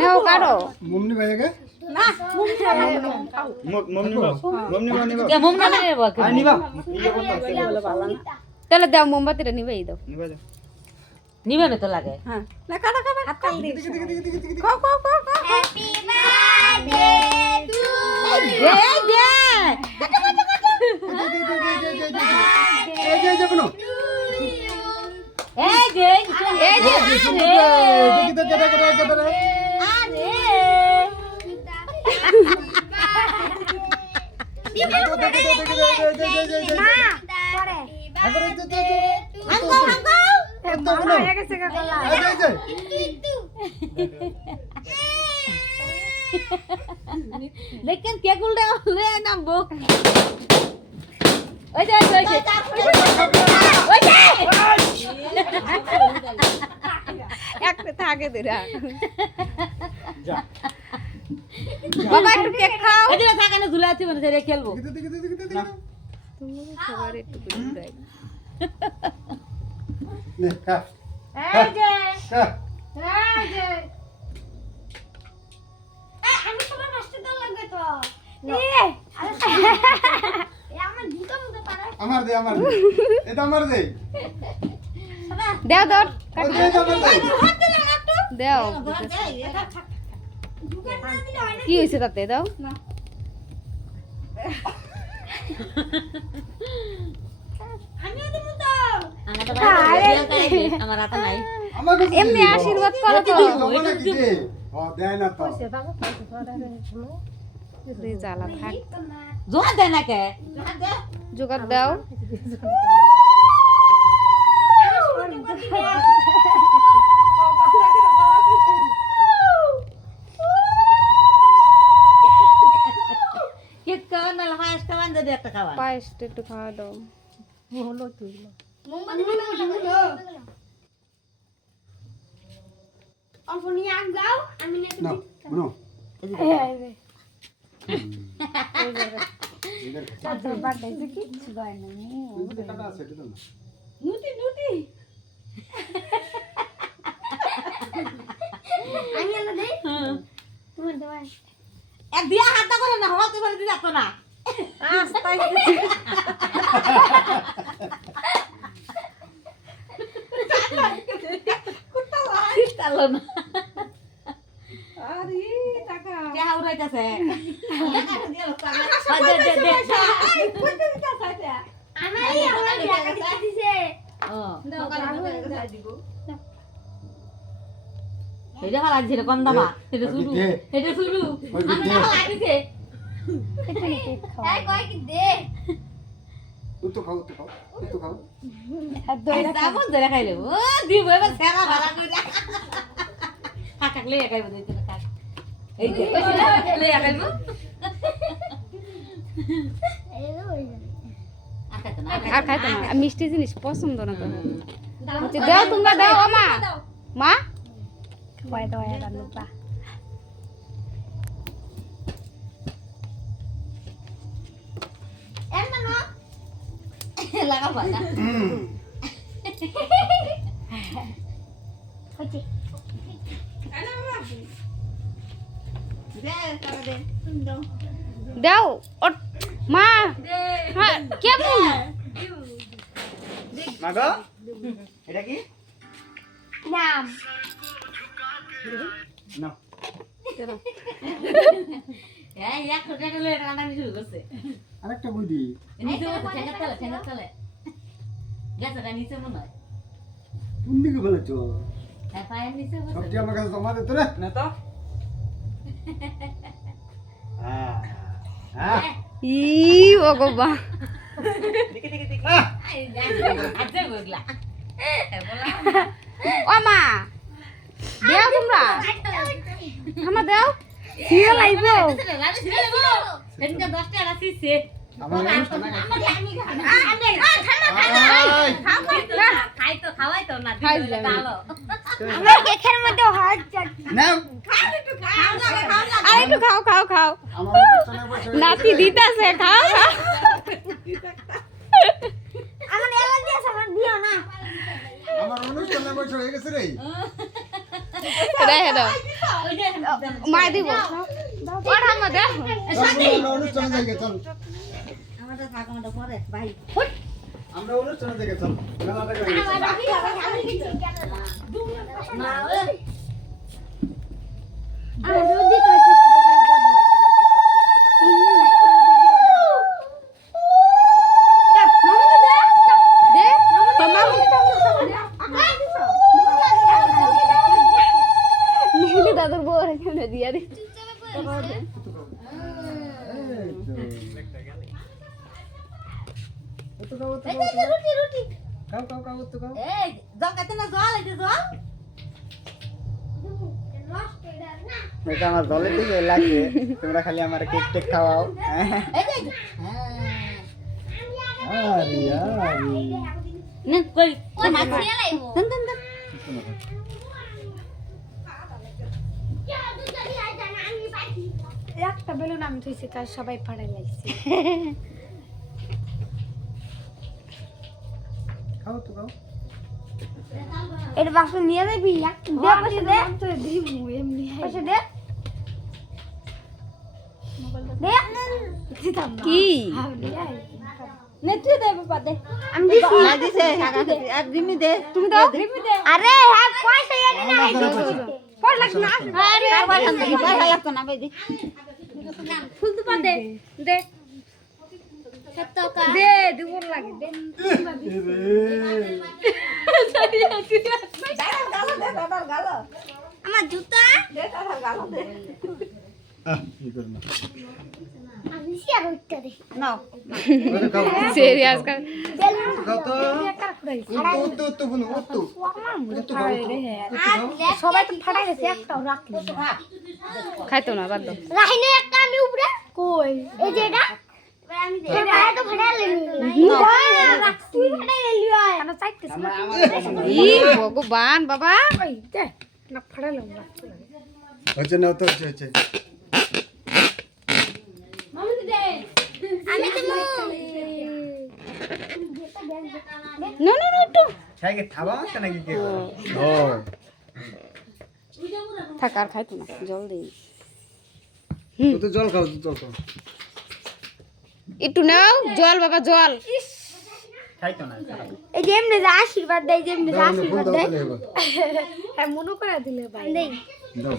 নেও কাটো মমনি ভাইকে না মমনি কে মুম না নেব কে নিবা তাহলে দাও মোমবাতিটা নিবেই দাও নিবে না তো লাগে হ্যাঁ না কাটা কাটা হাত কাট দি খাও খাও খাও খাও হ্যাপি বার্থডে টু এই দে এই যে কোনো এই যে এই যে দেখি তো কেটে রে আরে लेकिन क्या गुल ले नामबो ওই যে একটা থাকে তোরা বাবা একটু কেক খাও এই যে থাকানে ঝুলে আছে মানে সেটা খেলবো তুমি সবার একটু করে দাও নে খা এই যে খা এই যে আমি তোমার নষ্ট তো লাগবে তো আমার দুটো মতো পারে আমার দে এটা আমার দে দাও দাও ওই দে আমার দে হাত দিলে না তো দাও দুটো না দিলে হয় না কি হইছে তাতে দাও আমিও দেব তো আমার হাতে নাই আমার কাছে এমনি আশীর্বাদ করো তো জমা নাকি দে ও দেয় না তো রে জ্বালা থাক জোয়া দে না কে জোগাড় দাও কেক খাওয়া না হাঁস খাওয়া দে একটা খাওয়া পায়েসটা একটু খাওয়া দাও মোমবাতি দিলো অল্প নিয়ে আগ দাও আমি না না বনো কাটা আছে এটা না নুটি আমি না দেই তোমার দাও এক দিয়া হাত করে না হওয়া তো করে দিতে তো না আস্তাই চালো না আরে টাকা কে হাউরাইতাছে আমারই আমার টাকা দিছে এটা ভালো লাগছে কম দামা এটা শুরু আমি ভালো লাগিছে এই কই কি দে তুই তো খাও সাবন ধরে খাইলে ও দিব এবার সেরা ভাড়া কইরা কাকাক লইয়া খাইবো দুই তিন কাক এই যে লইয়া খাইবো আর খাইতো না আর মিষ্টি জিনিস পছন্দ না তো হচ্ছে দাও তোমরা দাও আমা মা খাওয়াই দাও আর লুপা এর না না লাগা ভাড়া হচ্ছে দাও মা হ্যাঁ কেমন মাগো এটা কি নাম না এই এক টাকা লইয়া টাকা শুরু করছে আরেকটা বুদ্ধি নিচে বসে ঠেঙ্গা তলে গেছে গা নিচে মনে হয় কোন দিকে ফেলেছো হ্যাঁ পায়ের নিচে বসে সবটি আমার কাছে জমা দিতে রে না তো হ্যাঁ হ্যাঁ ই ভগবা দেখি আজে বগলা ও মা দাও তোমরা আমা দাও সিও লাইবো এদিকে 10 টাকা আসিছে আমার অনুষ্ঠানে খাই তো খাওয়াই তো না খাই দিলে যাবে। ভালো আমার কেকের মধ্যে হাত চাটি না আর একটু খাও খাও খাও আমার অনুষ্ঠানে বসে নাতি দিতাছে খাও খাও আমার অ্যালার্জি আছে আমার দিও না আমার অনুষ্ঠানে বসে হয়ে গেছে রে রেখে দাও ওই যে মা দিব ওটা মধ্যে আমরা অনুষ্ঠানে যাই গে, চল আমাদের থাক আমাদের পরে ভাই আমরা অনুষ্ঠানে যাই গে, চল মেলাটা করে গেছি। না ওই দাদুর বউ এখানে দিয়া দি এই তো। খাও, তো খাও। এই জল কাতে না জল এই যে জল এটা আমার জলের দিকে লাগে তোমরা খালি আমার কেক টেক খাওয়াও এই যে আরে না কই একটা বেলুন আমি থইছি কাজ সবাই ফাড়াই লাগছে খাও তো খাও। এটা বাক্স নিয়ে যাবি দে পাশে দে তো দিমু এমনি পাশে দে দে দিতাম না কি নেত্রী দে বাবা দে আমি দিছি না দিছে আর দিমি দে তুমি দাও আরে হ্যাঁ পয়সা এনে না পয়সা লাগবে না আরে পয়সা লাগতো না ভাই দি ফুল তো পা দে দে দে দুপুর লাগে দে আমার জুতা কি করব না। আমি শেয়ার হইতে দে নাও ওরে খাও। সিরিয়াস কার খাও তো। একটা ফুরাইছে উত্তু বুনু, উত্তু। উত্তু খাও, উত্তু। সবাই তো ফাটাই গেছে একটাও রাখলি খাইতো না বাদ দাও রাহিনে একটা আমি উপরে কই এই যে এটা আমি দে ভাই তো ফাটাই লইনি রাখছি ফাটাই লইলি হয় আমি চাইতেছ না ই ভগবান বাবা ওই দে না ফাটাইলাম রাখছি হচ্ছে না, তো হচ্ছে। মামুনি দে আমি তো না না না একটু খাইকে খাওয়া হচ্ছে নাকি কেক ও থাক আর খাইতো না জল দেই তো জল খাও, জল খাও। একটু নাও জল বাবা জল খাইতো না এই যে এমনি যে আশীর্বাদ দেয় যে এমনি যে দাও না, ফুল আশীর্বাদ দাও দেয় তাহলে এবার। হ্যাঁ মনে করে দিলে ভাই দেই দাও।